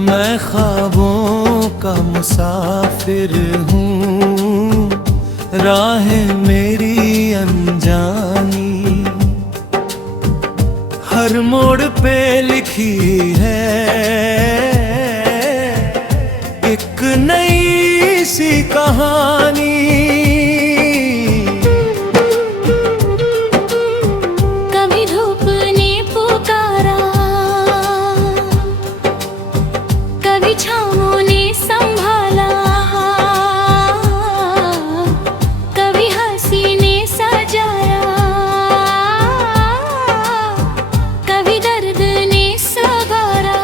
मैं ख्वाबों का मुसाफिर हूँ, राहें मेरी अनजानी, हर मोड़ पे लिखी है एक नई सी कहानी। कभी धूप ने पुकारा, कभी छाँवों ने संभाला, कभी हंसी ने सजाया, कभी दर्द ने सवारा।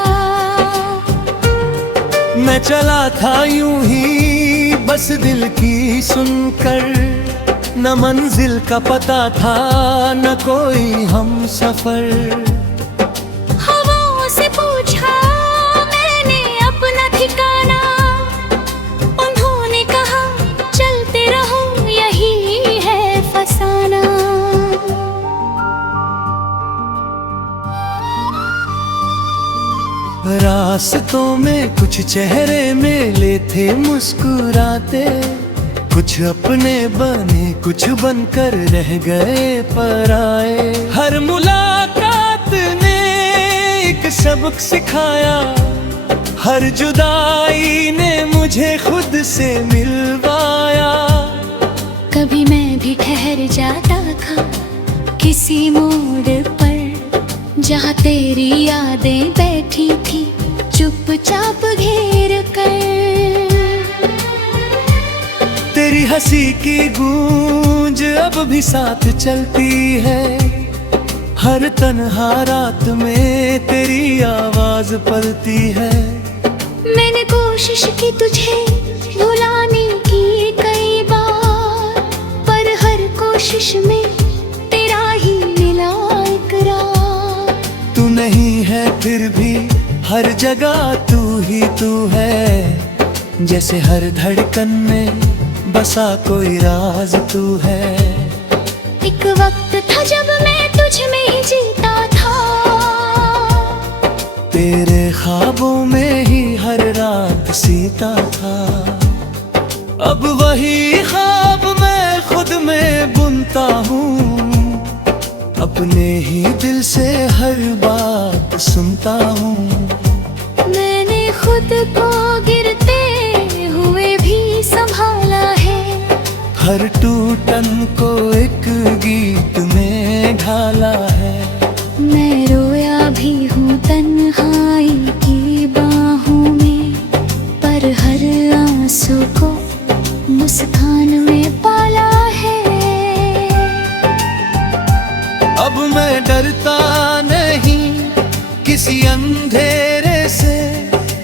मैं चला था यूं ही बस दिल की सुनकर, न मंजिल का पता था न कोई हम सफर। हवाओं से पूछा मैंने अपना ठिकाना, उन्होंने कहा चलते रहो यही है फसाना। रास्तों में कुछ चेहरे मिले थे मुस्कुराते, कुछ अपने बने कुछ बनकर रह गए पराए। हर मुलाकात ने एक सबक सिखाया, हर जुदाई ने मुझे खुद से मिलवाया। कभी मैं भी ठहर जाता था किसी मोड़ पर, जहाँ तेरी यादें बैठी थी चुपचाप घेर कर। तेरी हंसी की गूंज अब भी साथ चलती है, हर तन्हा रात में तेरी आवाज पलती है। मैंने कोशिश की तुझे भुलाने की कई बार, पर हर कोशिश में तेरा ही मिला इकरार। तू नहीं है फिर भी हर जगह तू ही तू है, जैसे हर धड़कन में बसा कोई राज तू है। एक वक्त था जब मैं तुझ में ही जीता था, तेरे ख्वाबों में ही हर रात सीता था। अब वही ख्वाब मैं खुद में बुनता हूँ, अपने ही दिल से हर बात सुनता हूँ। मैंने खुद को गिरते हुए भी संभाला है, हर टूटन को एक गीत में ढाला है। मैं रोया भी हूँ तन्हाई की बाहों में, पर हर आंसू को मुस्कान में पाला है। अब मैं डरता नहीं किसी अंधेरे से,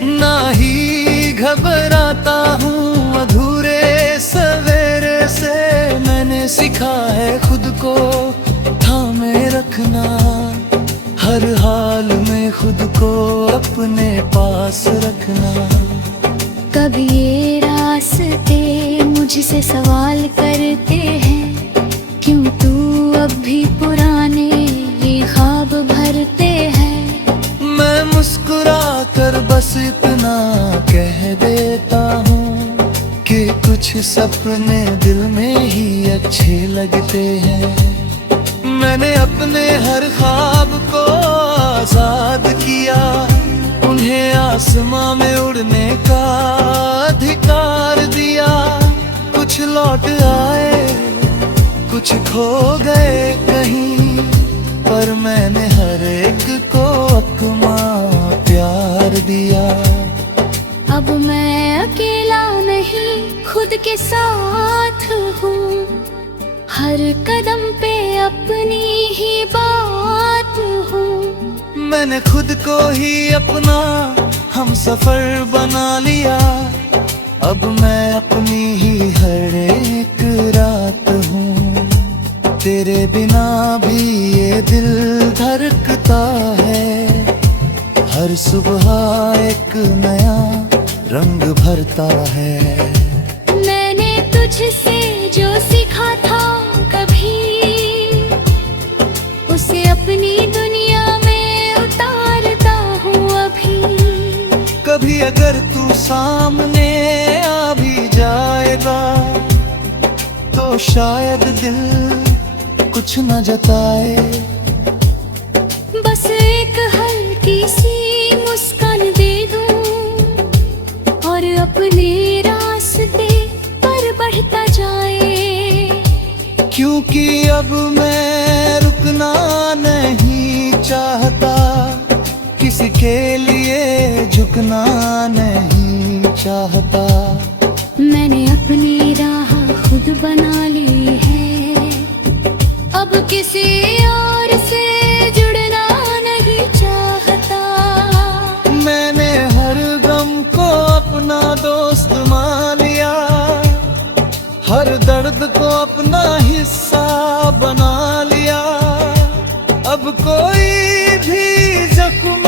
ना ही घबराता हूँ अधूरे सवेरे से। मैंने सीखा है खुद को थामे रखना, हर हाल में खुद को अपने पास रखना। कभी ये रास्ते मुझसे सवाल करते हैं, क्यों तू अब भी पुराने ये ख्वाब भरते हैं। मैं मुस्कुरा कर बस इतना कह देता हूँ कि कुछ सपने दिल में ही अच्छे लगते हैं। मैंने अपने हर ख्वाब को आजाद किया, उन्हें आसमां में उड़ने का अधिकार दिया। कुछ लौट आए कुछ खो गए कहीं, पर मैंने हर एक को अपना प्यार दिया। अब मैं अकेला नहीं खुद के साथ हूँ, हर कदम पे अपनी ही बात हूँ। मैंने खुद को ही अपना हम सफर बना लिया, अब मैं अपनी ही हर एक रात हूँ। तेरे बिना भी ये दिल धड़कता है, हर सुबह एक नया रंग भरता है। मैंने तुझसे जो सीखा था कभी, उसे अपनी दुनिया में उतारता हूँ अभी। कभी अगर तू सामने आ भी जाएगा तो शायद दिल कुछ न जताए। बस एक हल्की सी मुस्कान दे दूं और अपने रास्ते पर बढ़ता जाए। क्योंकि अब मैं रुकना नहीं चाहता, किसी के लिए झुकना नहीं चाहता। मैंने अपनी राह खुद बना ली है, अब किसी और से जुड़ना नहीं चाहता। मैंने हर गम को अपना दोस्त मान लिया, हर दर्द को अपना हिस्सा बना लिया। अब कोई भी जख्म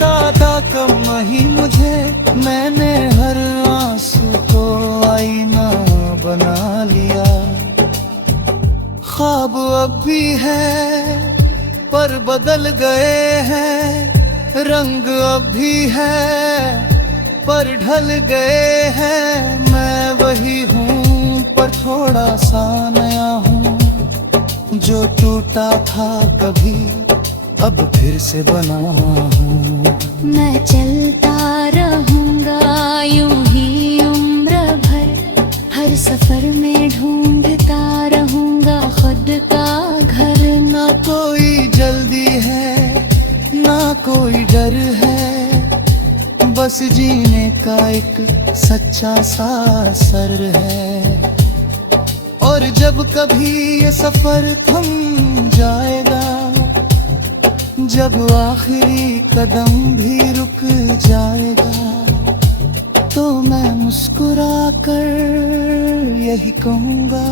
डाटा कम नहीं मुझे, मैंने हर आंसू को आईना बना लिया। ख्वाब अब भी है पर बदल गए हैं, रंग अब भी है पर ढल गए हैं। मैं वही हूँ पर थोड़ा सा नया हूँ, जो टूटा था कभी अब फिर से बना हूँ। मैं चलता रहूँगा यूं ही उम्र भर, हर सफर में ढूंढता रहूँगा खुद का घर। ना कोई जल्दी है ना कोई डर है, बस जीने का एक सच्चा सा असर है। और जब कभी ये सफर थम जाएगा, जब आखिरी कदम भी रुक जाएगा, तो मैं मुस्कुरा कर यही कहूँगा,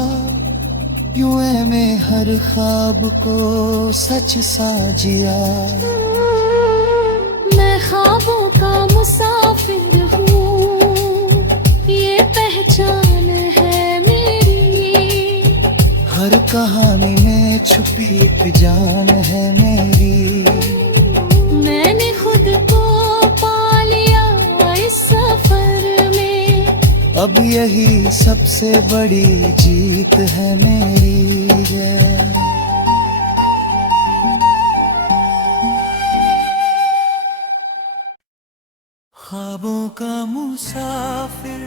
यूं है मैं हर ख्वाब को सच सा जिया। मैं ख्वाबों का मुसाफिर हूँ, ये पहचान है मेरी। हर कहानी में छुपी एक जान है मेरी। मैंने खुद को पा लिया इस सफर में, अब यही सबसे बड़ी जीत है मेरी है। ख्वाबों का मुसाफिर,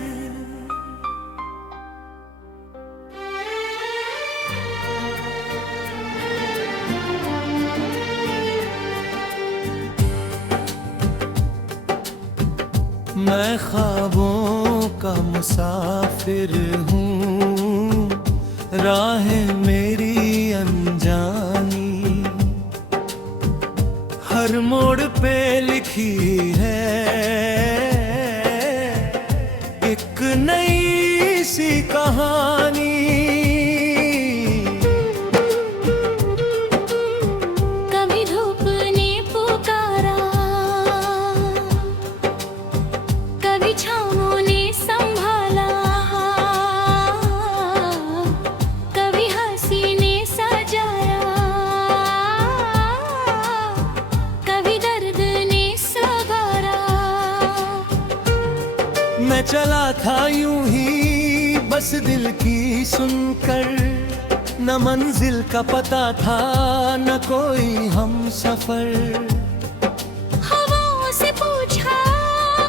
मैं ख्वाबों का मुसाफिर हूँ, राहें मेरी अनजानी हर मोड़ पे लिखी है एक नई सी कहानी। कभी धूप ने पुकारा, कभी छाँवों ने संभाला, कभी हंसी ने सजाया, कभी दर्द ने सवारा। मैं चला था यूं ही बस दिल की सुनकर, न मंजिल का पता था न कोई हम सफर। हवाओं से पूछा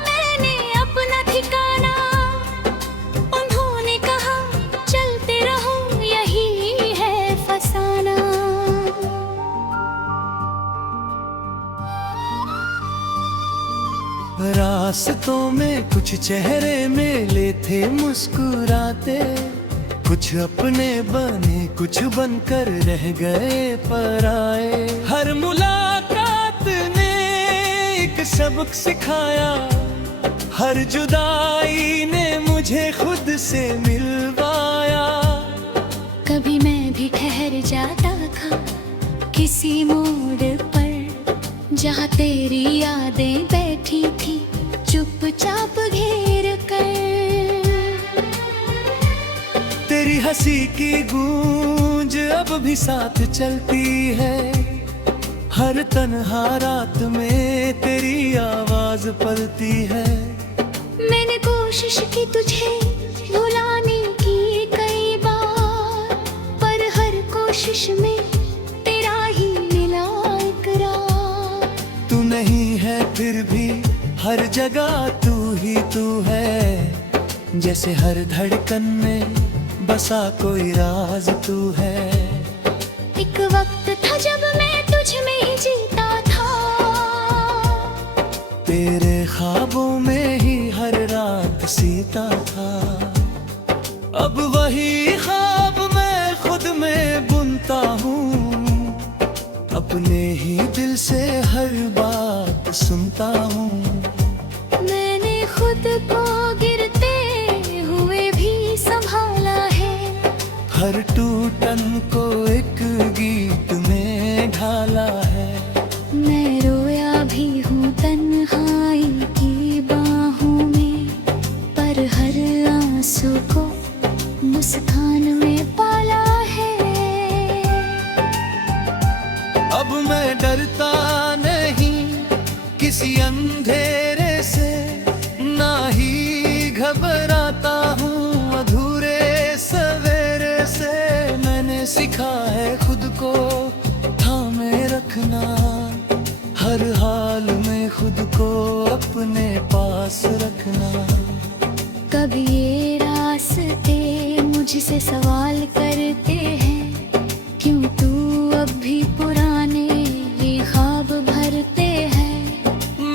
मैंने अपना ठिकाना, उन्होंने कहा चलते रहो यही है फसाना। रास्तों में कुछ चेहरे मिले थे मुस्कुराते, कुछ अपने बने कुछ बनकर रह गए पराए। हर मुलाकात ने एक सबक सिखाया, हर जुदाई ने मुझे खुद से मिलवाया। कभी मैं भी ठहर जाता था किसी मोड़ पर, जहाँ तेरी यादें बैठी थी चुपचाप घेर कर। तेरी हंसी की गूंज अब भी साथ चलती है, हर तन्हा रात में तेरी आवाज पलती है। मैंने कोशिश की तुझे भुलाने की कई बार, पर हर कोशिश में तेरा ही मिला इकरार। तू नहीं है फिर भी हर जगह तू ही तू है, जैसे हर धड़कन में बसा कोई राज तू है। एक वक्त था जब मैं तुझ में ही जीता था, तेरे ख्वाबों में ही हर रात सीता था। अब वही ख्वाब मैं खुद में बुनता हूँ, अपने ही दिल से हर बात सुनता हूँ। मैंने खुद को गिरते हुए भी संभाला है, हर टूटन को एक गीत में ढाला है। मैं रोया भी हूँ तन्हाई की बाहों में, पर हर आंसू को मुस्कान में पाला है। अब मैं डरता नहीं किसी अंधेरे से, ना ही घबराता हूँ अधूरे सवेरे से। मैंने सीखा है खुद को थामे रखना, हर हाल में खुद को अपने पास रखना। कभी ये रास्ते मुझसे सवाल करते हैं, क्यों तू अब भी पुराने ये ख्वाब भरते हैं।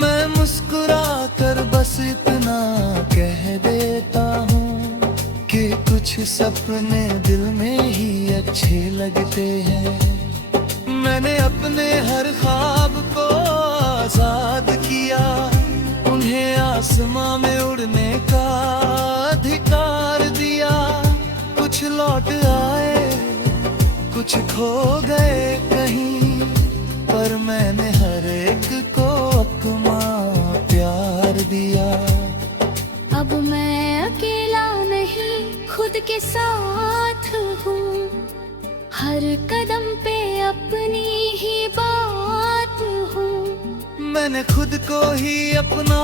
मैं मुस्कुरा कर बस इतना कह देता हूँ कि कुछ सपने दिल में ही अच्छे लगते हैं। मैंने अपने हर ख्वाब को आजाद किया, उन्हें आसमां में उड़ने का अधिकार दिया। कुछ लौट आए कुछ खो गए कहीं, पर मैंने हर एक को अपना प्यार दिया। अब मैं अकेला नहीं खुद के साथ हूँ, हर कदम पे अपनी ही बात हूँ। मैंने खुद को ही अपना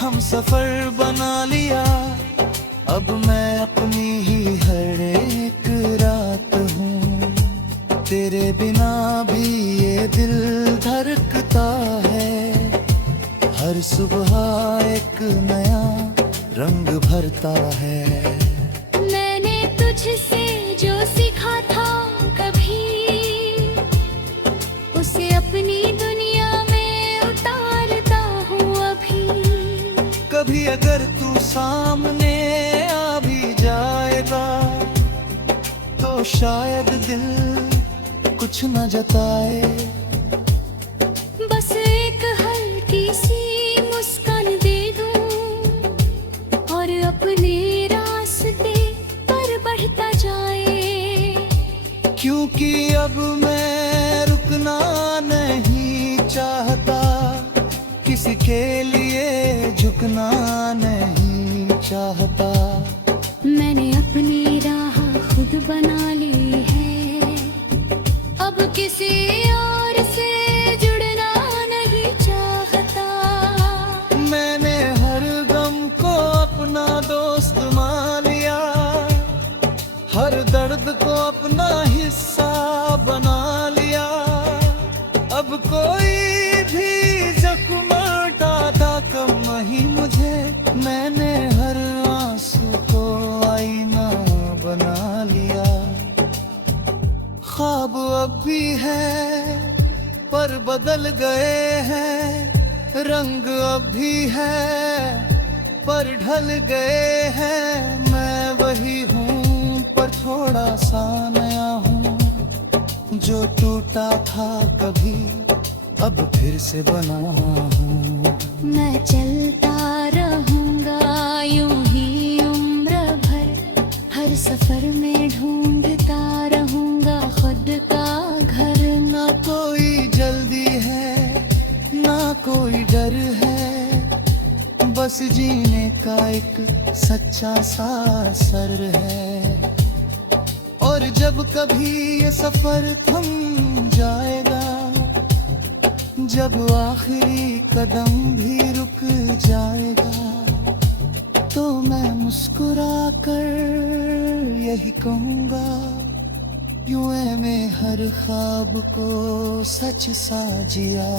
हम सफर बना लिया, अब मैं अपनी ही हर एक रात हूँ। तेरे बिना भी ये दिल धड़कता है, हर सुबह एक नया रंग भरता है। मैंने तुझसे जो सीखा था कभी, उसे अपनी दुनिया में उतारता हूँ अभी। कभी अगर तू सामने आ भी जाएगा, तो शायद दिल कुछ न जताए। बस एक हल्की सी मुस्कान दे दूं, और अपने रास्ते पर बढ़ता जाए। क्योंकि अब मैं रुकना नहीं चाहता, किसी के लिए झुकना नहीं चाहता। मैंने अपनी राह खुद बना ली है, अब किसी और से जुड़ना नहीं चाहता। मैंने हर गम को अपना दोस्त मान लिया, हर दर्द को अपना हिस्सा बना लिया। अब कोई भी जख्म डाटा कम नहीं मुझे, मैंने हर आंसू को आईना बना लिया। ख्वाब अब भी है पर बदल गए हैं, रंग अब भी है पर ढल गए हैं। मैं वही हूँ पर थोड़ा सा नया हूँ, जो टूटा था कभी अब फिर से बना हूँ। मैं चलता रहूँगा यूं ही उम्र भर, हर सफर में ढूंढता रहूँगा खुद का घर। ना कोई जल्दी है ना कोई डर है, बस जीने का एक सच्चा सा असर है। और जब कभी ये सफर थम जाएगा, जब आखिरी कदम भी रुक जाएगा तो मैं मुस्कुरा कर यही कहूँगा, यूं है मैं हर ख्वाब को सच सा जिया।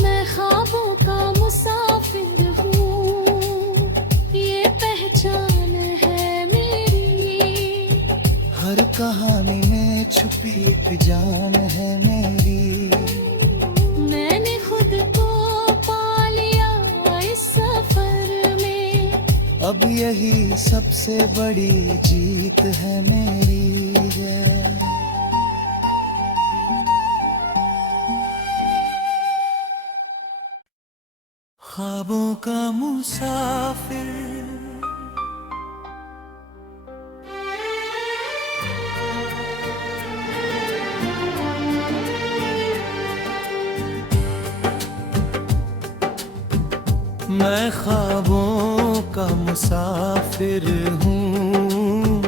मैं ख्वाबों का मुसाफिर हूँ, ये पहचान है मेरी। हर कहानी में छुपी एक जान है मेरी। मैंने खुद को पा लिया इस सफर में, अब यही सबसे बड़ी जीत है मेरी है। ख्वाबों का मुसाफिर, मैं ख्वाबों का मुसाफिर हूँ,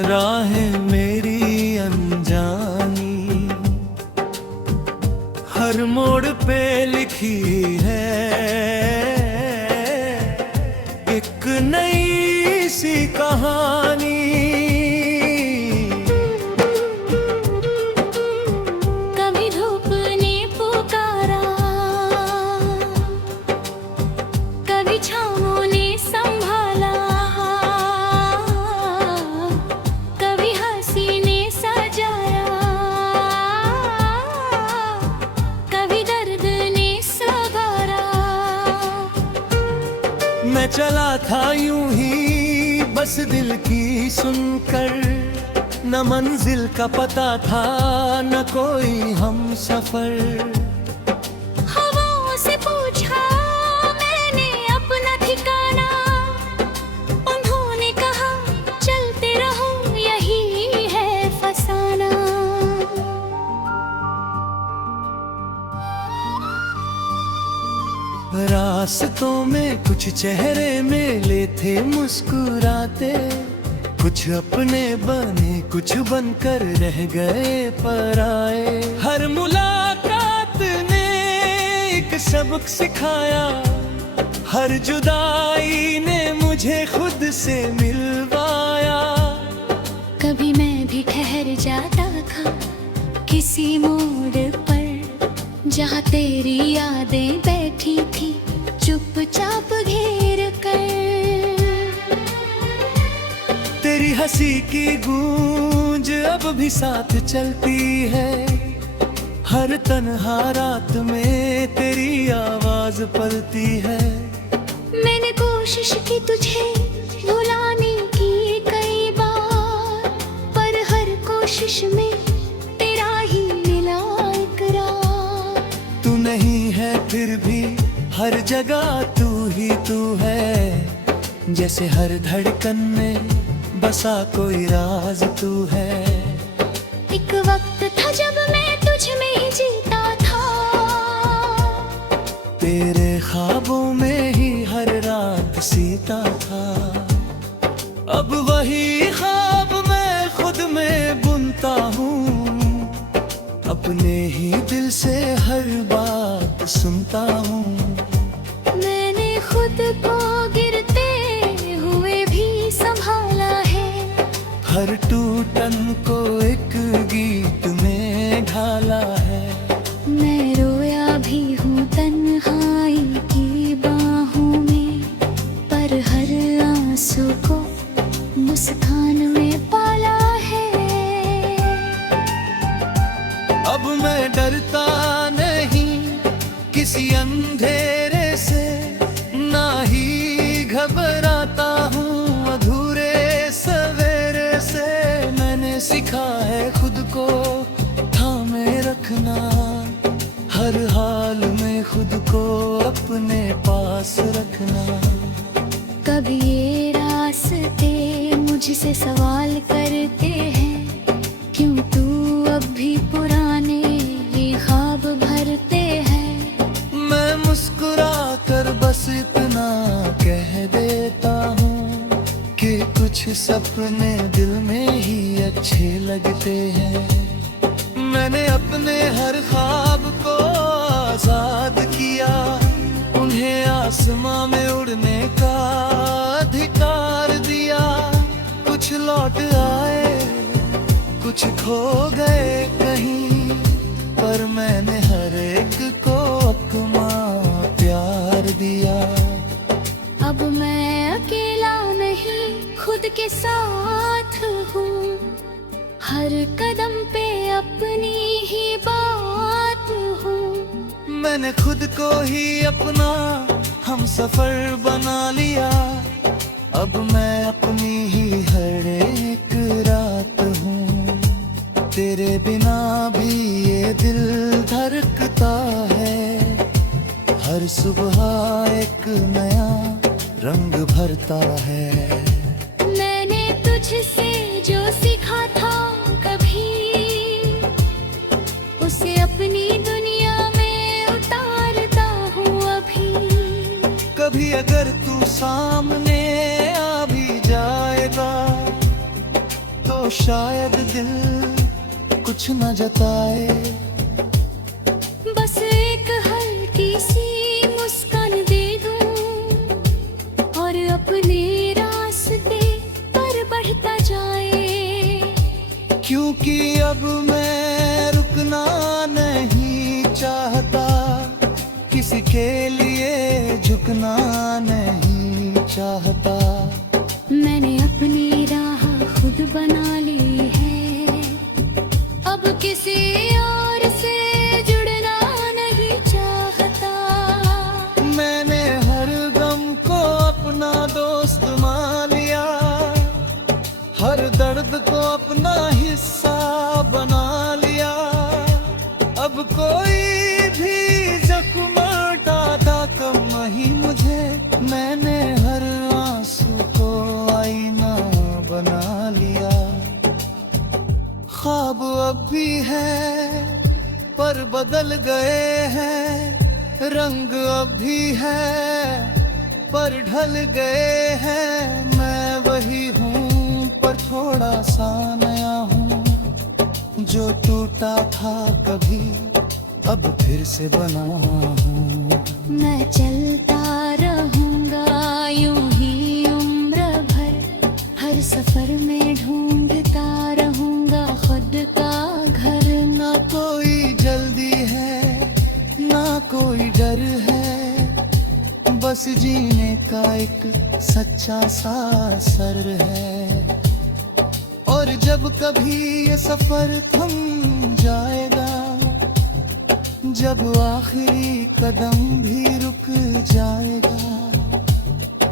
राहें मेरी अनजानी हर मोड़ पे लिखी है एक नई सी कहानी। कभी धूप ने पुकारा, कभी छाँवों ने संभाला, कभी हंसी ने सजाया, कभी दर्द ने सवारा। मैं चला था यूं ही बस दिल की सुनकर, न मंजिल का पता था न कोई हम सफर। हवाओं से पूछा मैंने अपना ठिकाना, उन्होंने कहा चलते रहो यही है फसाना। रास्तों में कुछ चेहरे मिले थे मुस्कुराते, कुछ अपने बने कुछ बनकर रह गए पराए। हर मुलाकात ने एक सबक सिखाया, हर जुदाई ने मुझे खुद से मिलवाया। कभी मैं भी ठहर जाता था किसी मोड़ पर, जहाँ तेरी यादें बैठी थी चुपचाप घेर कर। तेरी हंसी की गूंज अब भी साथ चलती है, हर तन्हा रात में तेरी आवाज पलती है। मैंने कोशिश की तुझे भुलाने की कई बार, पर हर कोशिश में तेरा ही मिला इकरार। तू नहीं है फिर भी हर जगह तू ही तू है, जैसे हर धड़कन में बसा कोई राज तू है। एक वक्त था जब मैं तुझ में ही जीता था, तेरे ख्वाबों में ही हर रात सीता था। अब वही ख्वाब मैं खुद में बुनता हूँ, अपने ही दिल से हर बात सुनता हूँ। मैंने खुद को गिरते हुए भी संभाला है, हर टूटन को एक गीत में ढाला है। मैं रोया भी हूँ तन्हाई की बाहों में, पर हर आंसू को मुस्कान में पाला है। अब मैं डरता नहीं किसी अंधेरे से, ना ही घबराता हूँ अधूरे सवेरे से। मैंने सीखा है खुद को थामे रखना, हर हाल में खुद को अपने पास रखना। कभी ये रास्ते मुझसे सवाल करते हैं, क्यों तू अब भी पुराने ख्वाब भरते हैं। मैं मुस्कुरा कर बस इतना कह देता हूँ कि कुछ सपने दिल में ही अच्छे लगते हैं। मैंने अपने हर ख्वाब खो गए कहीं, पर मैंने हर एक को अपना प्यार दिया। अब मैं अकेला नहीं, खुद के साथ हूँ, हर कदम पे अपनी ही बात हूँ। मैंने खुद को ही अपना हम सफर बना लिया, अब मैं अपनी ही हर एक रात हूँ। तेरे बिना भी ये दिल धड़कता है, हर सुबह एक नया रंग भरता है। मैंने तुझसे जो सीखा था कभी, उसे अपनी दुनिया में उतारता हूँ अभी। कभी अगर तू सामने आ भी जाएगा, तो शायद दिल कुछ न जताए। बस एक हल्की सी मुस्कान दे दूं, और अपने रास्ते पर बढ़ता जाए। क्योंकि अब मैं रुकना नहीं चाहता, किसी के लिए झुकना नहीं चाहता। मैंने अपनी राह खुद बना ली है, अब किसी और से जुड़ना नहीं चाहता। मैंने हर गम को अपना दोस्त मान लिया, हर दर्द को अपना हिस्सा बना लिया। अब कोई भी जख्म डाटा कम नहीं मुझे, मैंने हर आंसू को आईना बना लिया। ख्वाब अब भी है पर बदल गए हैं, रंग अब भी है पर ढल गए हैं। मैं वही हूँ पर थोड़ा सा नया हूँ, जो टूटा था कभी अब फिर से बना हूँ। मैं चलता रहूँगा यूं ही उम्र भर, हर सफर में ढूंढता रहूँगा खुद का घर। ना कोई जल्दी है ना कोई डर है, बस जीने का एक सच्चा सा असर है। और जब कभी ये सफर थम जाएगा, जब आखिरी कदम भी रुक जाएगा,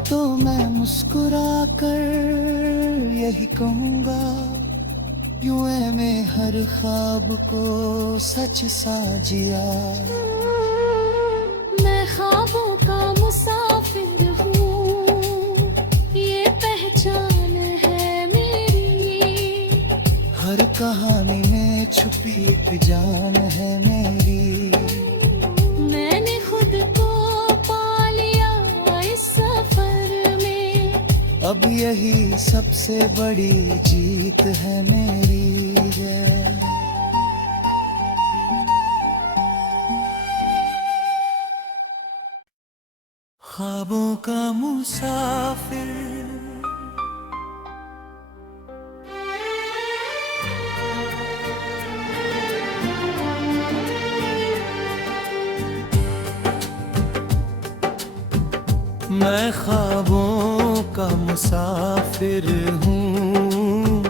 तो मैं मुस्कुरा कर यही कहूँगा, यूं है मैं हर ख्वाब को सच सा जिया। मैं ख्वाबों का मुसाफिर हूँ, ये पहचान है मेरी। हर कहानी में छुपी एक जान है मेरी। मैंने खुद को पा लिया इस सफर में, अब यही सबसे बड़ी जीत है मेरी है। ख्वाबों का मुसाफिर, मैं ख्वाबों का मुसाफिर हूँ,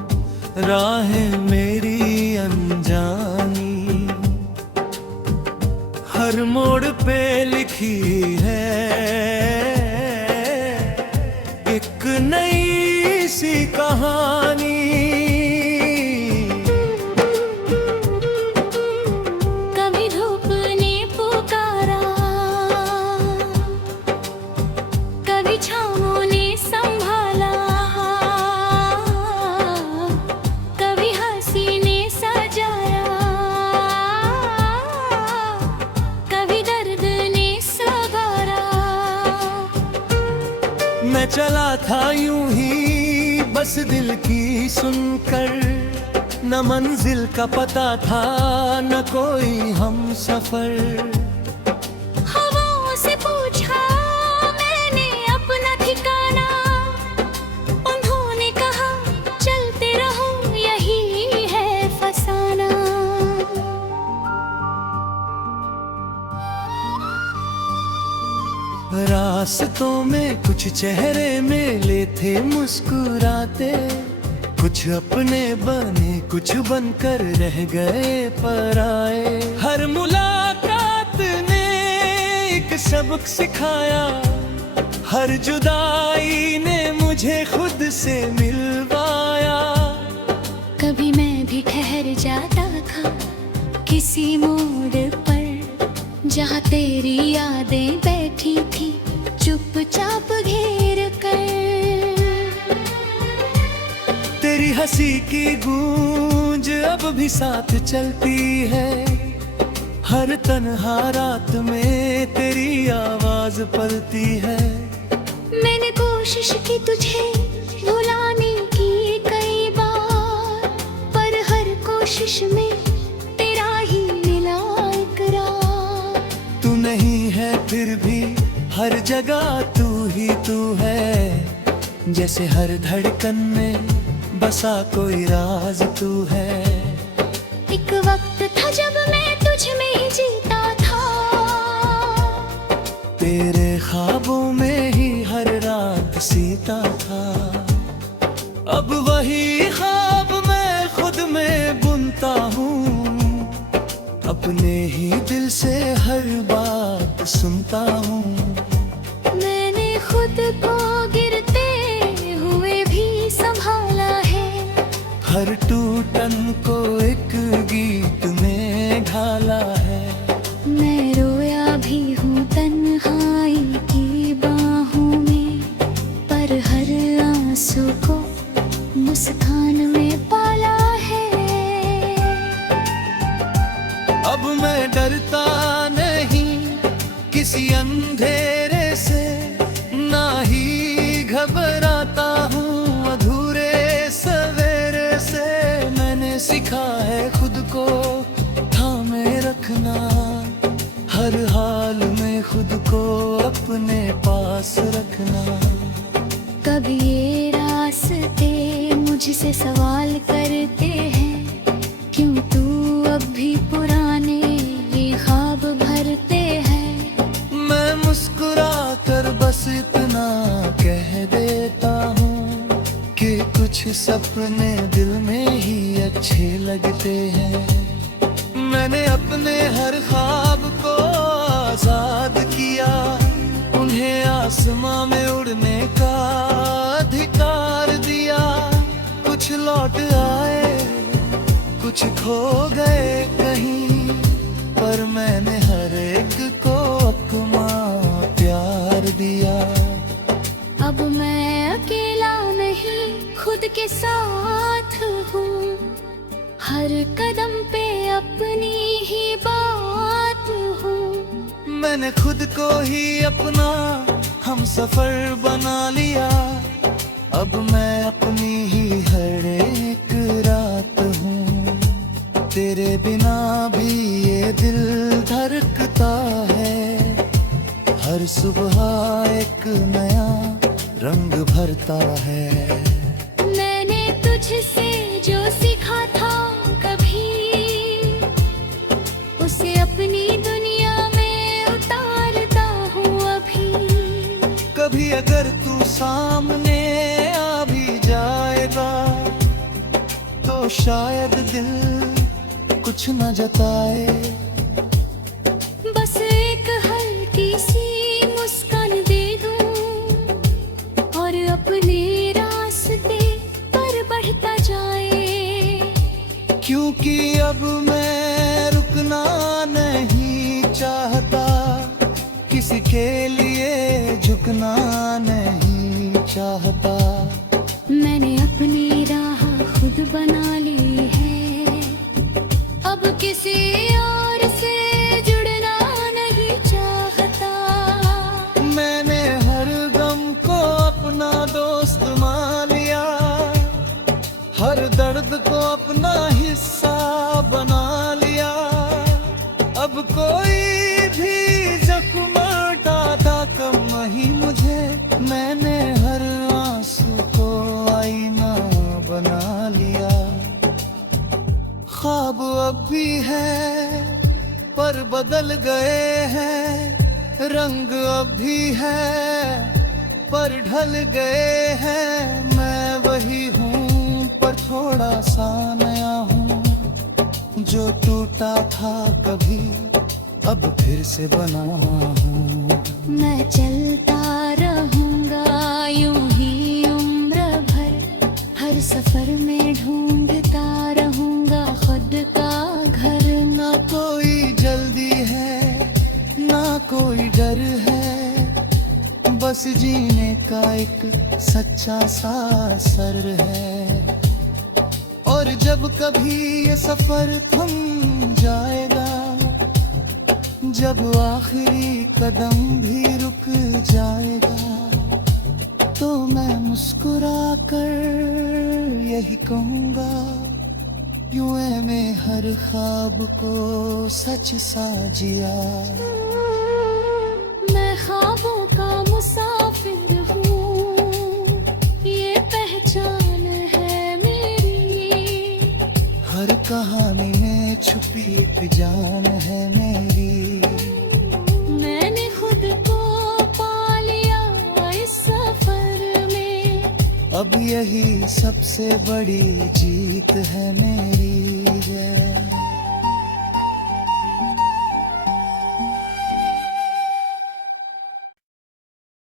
राहें मेरी अनजानी, हर मोड़ पे लिखी है एक नई सी कहानी। कभी धूप ने पुकारा, कभी छाँवों ने संभाला, कभी हंसी ने सजाया, कभी दर्द ने सवारा। मैं चला था यूं ही बस दिल की सुनकर, न मंजिल का पता था न कोई हम सफर। हवाओं से पूछा मैंने अपना ठिकाना, उन्होंने कहा चलते रहो यही है फस रास्तों में कुछ चेहरे मेले थे मुस्कुराते, कुछ अपने बने कुछ बनकर रह गए पराए। हर मुलाकात ने एक सबक सिखाया, हर जुदाई ने मुझे खुद से मिलवाया। कभी मैं भी ठहर जाता था किसी मोड़ पर, जहाँ तेरी यादें बैठी थी चुपचाप घेर कर। तेरी हंसी की गूंज अब भी साथ चलती है, हर तन्हा रात में तेरी आवाज पलती है। मैंने कोशिश की तुझे भुलाने की कई बार, पर हर कोशिश में तेरा ही मिला इकरार। तू नहीं है फिर भी हर जगह तू ही तू है, जैसे हर धड़कन में बसा कोई राज तू है। एक वक्त था जब मैं तुझ में ही जीता था, तेरे ख्वाबों में ही हर रात सीता था। अब वही ख्वाब मैं खुद में बुनता हूँ, अपने ही दिल से हर बात सुनता हूँ। मैंने खुद को गिरते हुए भी संभाला है, हर टूटन को एक गीत में ढाला है। मैं रोया भी हूँ तन्हाई की बाहों में, पर हर आंसू को मुस्कान में पाला है। अब मैं डरता नहीं किसी अंधेरे से, ना ही घबराता हूँ अधूरे सवेरे से। मैंने सीखा है खुद को थामे रखना, हर हाल में खुद को अपने पास रखना। कभी ये रास्ते मुझसे सवाल करते हैं, क्यों तू अब भी पुराने ये ख्वाब भरते हैं। मैं मुस्कुरा कर बस इतना कह देता हूँ कि कुछ सपने दिल में ही अच्छे लगते हैं। मैंने अपने हर ख्वाब को आजाद किया, उन्हें आसमां में उड़ने का अधिकार दिया। कुछ लौट आए कुछ खो गए कहीं, पर मैंने हर एक को अपना प्यार दिया। अब मैं अकेला नहीं खुद के साथ हूँ, हर कदम पे अपनी ही बात हूँ। मैंने खुद को ही अपना हम सफर बना लिया, अब मैं अपनी ही हर एक रात हूँ। तेरे बिना भी ये दिल धड़कता है, हर सुबह एक नया रंग भरता है। मैंने तुझसे जो सीखा था कभी, उसे अपनी दुनिया में उतारता हूँ अभी। कभी अगर तू सामने आ भी जाएगा, तो शायद दिल कुछ न जताए। बस एक हल्की सी मुस्कान दे दूं, और अपने रास्ते पर बढ़ता जाए। क्योंकि अब मैं रुकना नहीं चाहता, किसी के लिए झुकना नहीं चाहता। मैंने अपनी राह खुद बना ली है, अब किसी और से जुड़ना नहीं चाहता। मैंने हर गम को अपना दोस्त मान लिया, हर दर्द को अपना हिस्सा बना लिया। अब कोई भी जख्म डाटा कम नहीं मुझे, मैंने हर आंसू को आईना बना लिया। ख्वाब अब भी है पर बदल गए हैं, रंग अब भी है पर ढल गए हैं। मैं वही हूँ पर थोड़ा सा नया हूँ, जो टूटा था कभी अब फिर से बना हूँ। मैं चलता रहूँगा यूं ही उम्र भर, हर सफर में ढूंढता रहूँगा खुद का घर। ना कोई जल्दी है ना कोई डर है, बस जीने का एक सच्चा सा असर है। और जब कभी ये सफर थम जाएगा, जब आखिरी कदम भी रुक जाएगा, तो मैं मुस्कुरा कर यही कहूँगा, यूं है मैं हर ख्वाब को सच सा जिया। मैं ख्वाबों का मुसाफिर हूँ, ये पहचान है मेरी। हर कहानी में छुपी एक जान है मेरी। मैंने खुद को पा लिया इस सफर में, अब यही सबसे बड़ी जीत है मेरी है।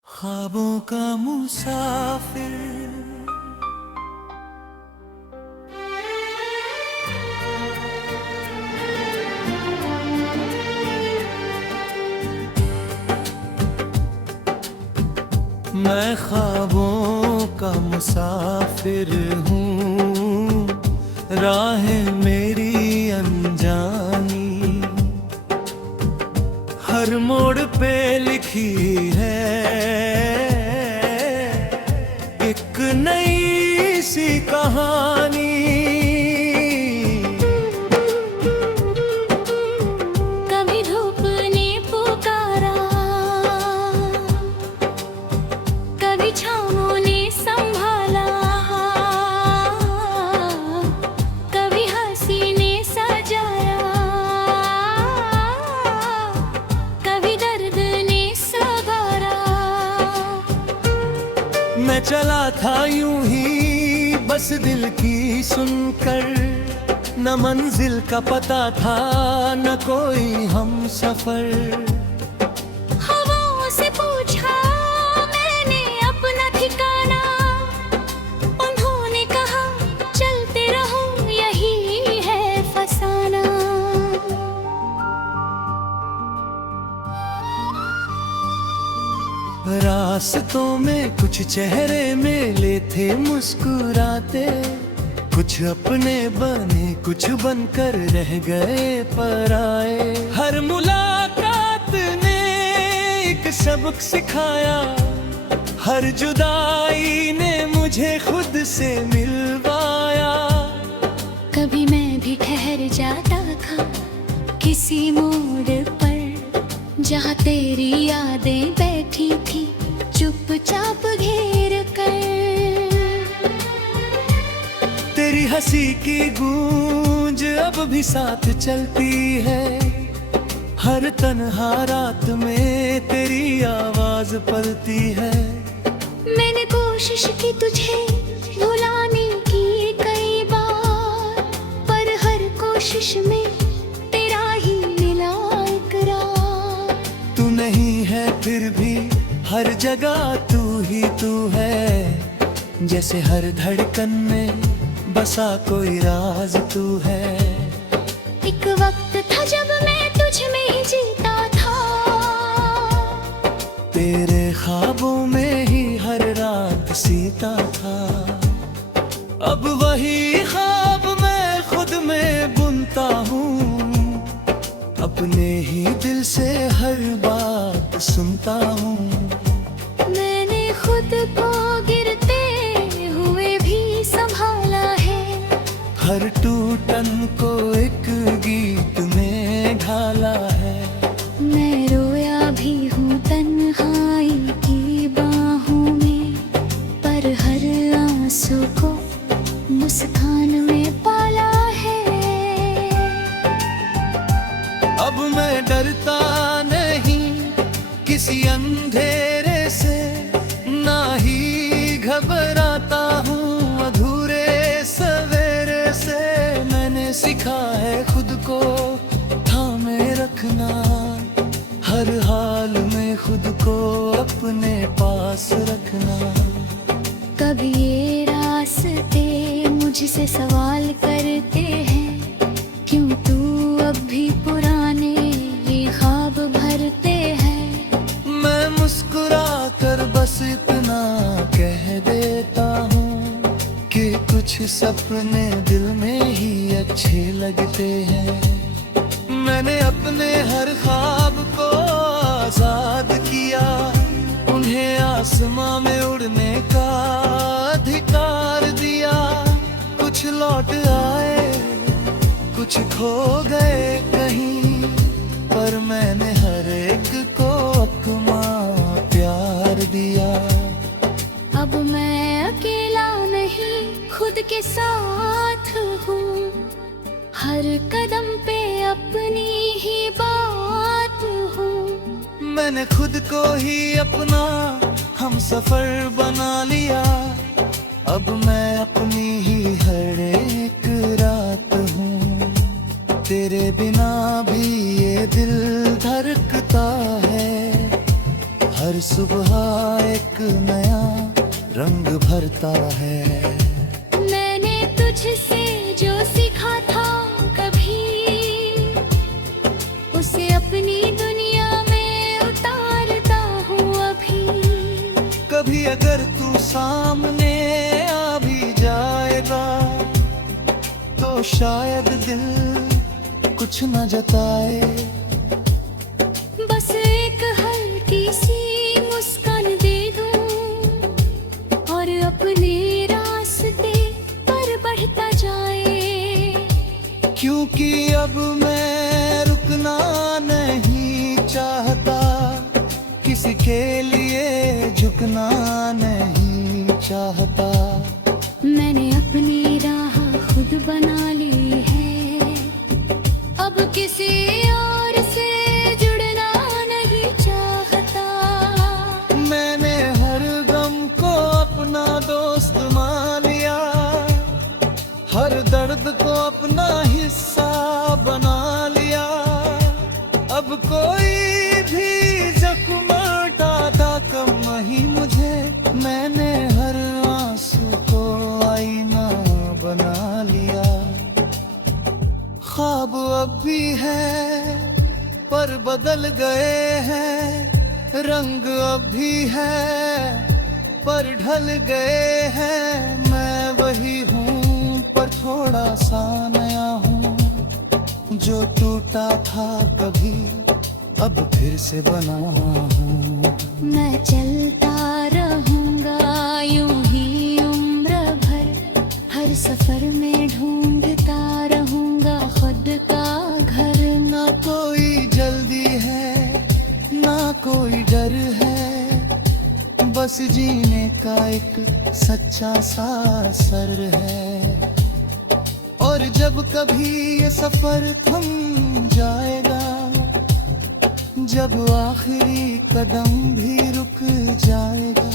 ख्वाबों का मुसाफिर, मैं ख्वाबों का मुसाफिर हूँ, राहें मेरी अनजानी हर मोड़ पे लिखी है एक नई सी कहानी। कभी धूप ने पुकारा, कभी छाँवों ने संभाला, कभी हंसी ने सजाया, कभी दर्द ने सवारा। मैं चला था यूं ही बस दिल की सुनकर, न मंजिल का पता था न कोई हम सफर। हवाओं से पूछा मैंने अपना ठिकाना, उन्होंने कहा चलते रहो यही है फसाना। रास्तों में कुछ चेहरे मिले थे मुस्कुराते, कुछ अपने बने कुछ बनकर रह गए पराए। हर मुलाकात ने एक सबक सिखाया, हर जुदाई ने मुझे खुद से मिलवाया। कभी मैं भी ठहर जाता था किसी मोड़ पर, जहाँ तेरी यादें बैठी थी चुपचाप घेर कर। तेरी हंसी की गूंज अब भी साथ चलती है, हर तन्हा रात में तेरी आवाज पलती है। मैंने कोशिश की तुझे भुलाने की कई बार, पर हर कोशिश में तेरा ही मिला इकरार। तू नहीं है फिर भी हर जगह तू ही तू है, जैसे हर धड़कन में बसा कोई राज तू है। एक वक्त था जब मैं तुझ में ही जीता था, तेरे ख्वाबों में ही हर रात सीता था। अब वही ख्वाब मैं खुद में बुनता हूँ, अपने ही दिल से हर बात सुनता हूँ। मैंने खुद को गिरते हुए भी संभाला है, हर टूटन को एक गीत में ढाला है। मैं रोया भी हूँ तन्हाई की बाहों में, पर हर आंसू को मुस्कान में पाला है। अब मैं डरता नहीं किसी अंधेरे से ना ही घबराता हूँ, अधूरे सवेरे से मैंने सीखा है खुद को थामे रखना, हर हाल में खुद को अपने पास रखना। कभी ये रास्ते मुझसे सवाल करते हैं, क्यों तू अब भी पुराने ये ख्वाब भरते हैं। मैं मुस्कुरा कर बस इतना कह देता हूँ कि कुछ सपने दिल में ही अच्छे लगते हैं। मैंने अपने हर ख्वाब को आजाद किया, उन्हें आसमां में उड़ने का अधिकार दिया। कुछ लौट आए, कुछ खो गए कहीं, पर मैंने हर एक को अपना प्यार दिया। अब मैं अकेला नहीं, खुद के साथ हूँ, हर कदम पे अपनी ही बात हूँ। मैंने खुद को ही अपना हम सफर बना लिया, अब मैं अपनी ही हर एक रात हूँ। तेरे बिना भी ये दिल धड़कता है, हर सुबह एक नया रंग भरता है। मैंने तुझसे जो सीखा था कभी, उसे अपनी दुनिया में उतारता हूँ अभी। कभी अगर तू सामने आ भी जाएगा तो शायद दिल कुछ न जताए। बस एक हल्की सी मुस्कान दे दूं और अपने रास्ते पर बढ़ता जाए। क्योंकि अब मैं रुकना नहीं चाहता, किसी के लिए झुकना नहीं चाहता। मैंने अपनी राह खुद बना ली है, अब किसी और से जुड़ना नहीं चाहता। मैंने हर गम को अपना दोस्त मान लिया, हर दर्द को अपना हिस्सा बना लिया। अब कोई भी जख्म डाटा कम नहीं मुझे, मैंने हर आंसू को आईना बना लिया। ख्वाब अब भी है पर बदल गए हैं, रंग अब भी है पर ढल गए हैं। मैं वही हूँ पर थोड़ा सा नया हूँ, जो टूटा था कभी अब फिर से बना हूँ। मैं चलता रहूंगा यूं ही उम्र भर, हर सफर में ढूंढता रहूंगा खुद का घर। ना कोई जल्दी है ना कोई डर है, बस जीने का एक सच्चा सा असर है। और जब कभी ये सफर थम जाएगा, जब आखिरी कदम भी रुक जाएगा,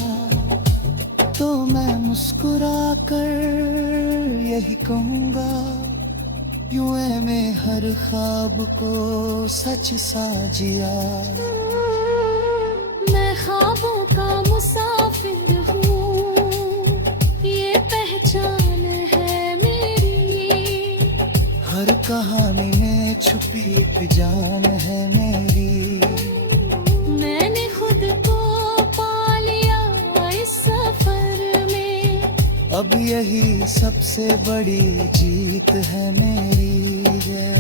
तो मैं मुस्कुरा कर यही कहूँगा, यूं है मैं हर ख्वाब को सच सा जिया। मैं ख्वाबों का मुसाफिर हूँ, ये पहचान है मेरी। हर कहानी में छुपी एक जान है मेरी। मैंने खुद को पा लिया इस सफर में, अब यही सबसे बड़ी जीत है मेरी है।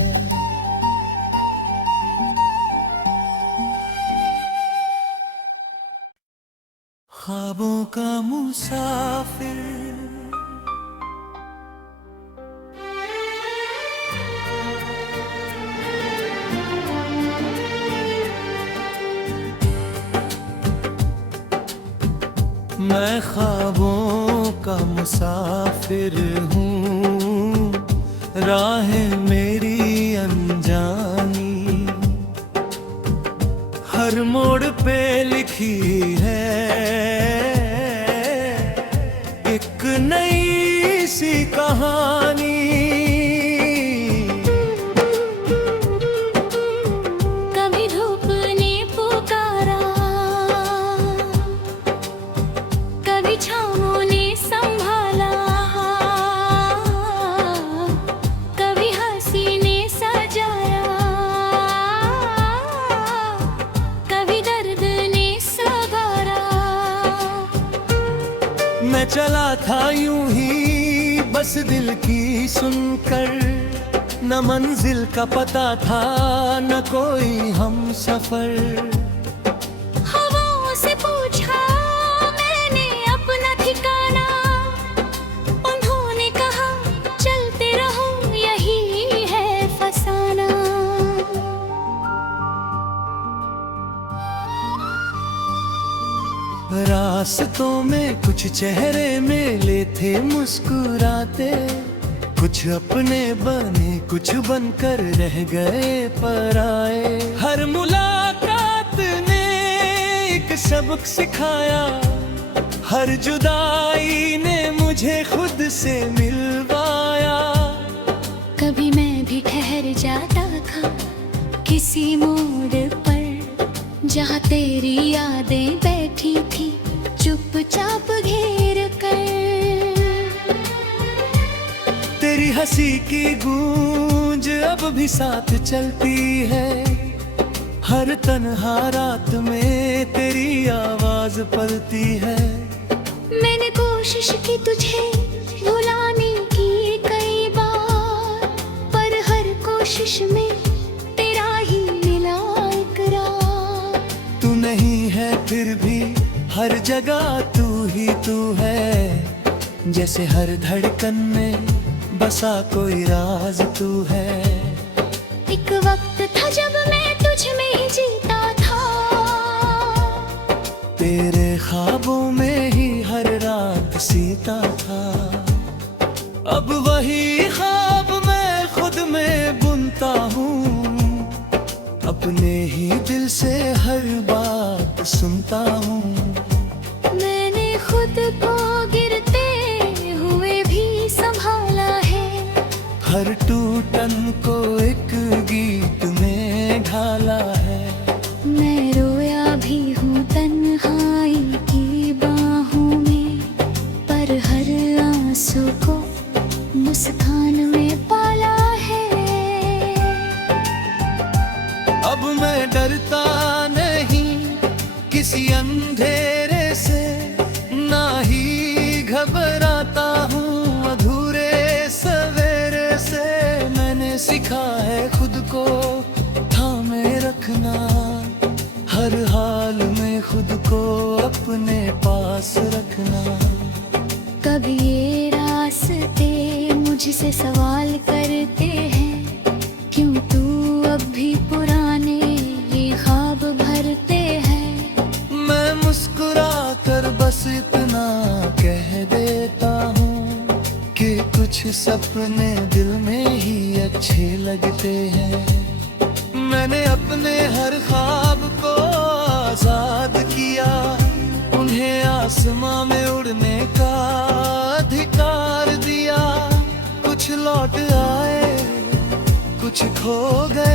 ख्वाबों का मुसाफिर, मैं ख्वाबों का मुसाफिर हूँ, राहें मेरी अनजानी। हर हर मोड़ पे लिखी है एक नई सी कहानी। कभी धूप ने पुकारा, कभी छाँवों ने संभाला, कभी हंसी ने सजाया, कभी दर्द ने सवारा। मैं चला था यूं ही बस दिल की सुनकर, न मंजिल का पता था न कोई हम सफर। हवाओं से पूछा मैंने अपना ठिकाना, उन्होंने कहा चलते रहो यही है फसाना। रास्तों में कुछ चेहरे मिले थे मुस्कुराते, कुछ अपने बने कुछ बनकर रह गए पराए। हर मुलाकात ने एक सबक सिखाया, हर जुदाई ने मुझे खुद से मिलवाया। कभी मैं भी ठहर जाता था किसी मोड़ पर, जहाँ तेरी यादें बैठी थी चुपचाप घेर कर। तेरी हंसी की गूंज अब भी साथ चलती है, हर तन्हा रात में तेरी आवाज पलती है। मैंने कोशिश की तुझे भुलाने की कई बार, पर हर कोशिश में तेरा ही मिला इकरार। तू नहीं है फिर भी हर जगह तू ही तू है, जैसे हर धड़कन में बसा कोई राज तू है। एक वक्त था जब मैं तुझ में ही जीता था, तेरे ख्वाबों में ही हर रात सीता था। अब वही ख्वाब मैं खुद में बुनता हूँ, अपने ही दिल से हर बात सुनता हूँ। मैंने खुद को गिरते हुए भी संभाला है, हर टूटन को एक गीत में ढाला है। मैं रोया भी हूँ तन्हाई की बाहों में, पर हर आंसू को मुस्कान में पाला है। अब मैं डरता नहीं किसी अंधेरे से, ना ही घबराता हूँ अधूरे सवेरे से। मैंने सीखा है खुद को थामे रखना, हर हाल में खुद को अपने पास रखना। कभी ये रास्ते मुझसे सवाल करते हैं, क्यों तू अब भी पुराने ये ख्वाब भरते हैं। मैं मुस्कुरा कर बस इतना कह देता हूँ कि कुछ सपने दिल में ही अच्छे लगते हैं। मैंने अपने हर ख्वाब को आजाद किया, उन्हें आसमां में उड़ने का अधिकार दिया। कुछ लौट आए कुछ खो गए,